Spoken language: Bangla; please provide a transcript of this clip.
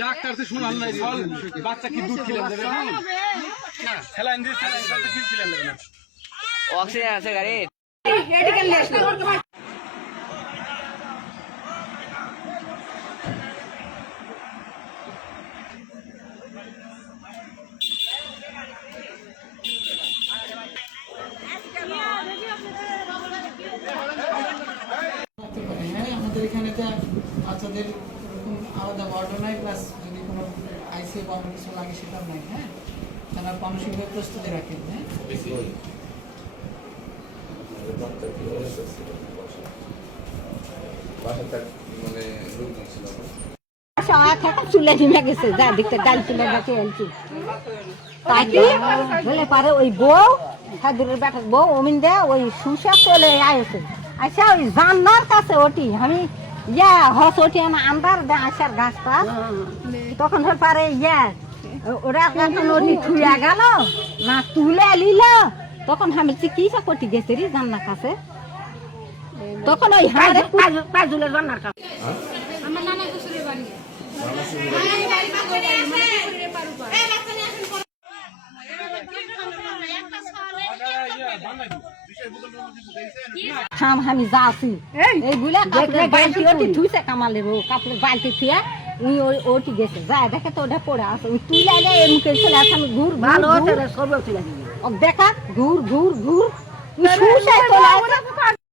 ডাক্তার তো শোনাল নাই বাচ্চা কি দুধ খিলান দেবে না স্যালাইন দিয়ে স্যালাইন করতে কি খিলান দেবে না অক্সিজেন আছে গাড়ি মেডিকেল নিয়ে আসলো আমাদের এখানে তো বাচ্চাদের এরকম আলাদা ওয়ার্ডও নাই, প্লাস যদি কোনো আইসিইউ বা কিছু লাগে সেটাও নাই। হ্যাঁ, তারা মানসিকভাবে প্রস্তুতি রাখেন। হ্যাঁ, চুলে ঢিমে গেছে যা দেখতে ডাল তুলে গাছে আনছি তাই কি বলে পারে ওই বউ সাদুরের বেটার বউ অমিন দে ওই সুসা চলে আসে আচ্ছা ওই জান্নার কাছে ওটি আমি ইয়া হস ওটি আমার আন্দার দে আসার গাছটা তখন পারে ইয়া ওরা এখন ওটি ছুঁয়া গেল না তুলে নিল তখন আমি চিকিৎসা করতে গেছে রে জান্নার কাছে তখন ওই হাড়ে পাজুলে জান্নার কাছে আমার নানা শ্বশুরের বাড়ি আমি যাচ্ছি এইগুলা কাপড়ের বালতি ওটি ধুইছে কামালের ও কাপড়ের বালতি থুয়া উনি ওটি গেছে যায় দেখে তো ওটা পড়ে আছে ওই তুলে এলে মুখে চলে আসে আমি ঘুর ভালো দেখা ঘুর ঘুর ঘুর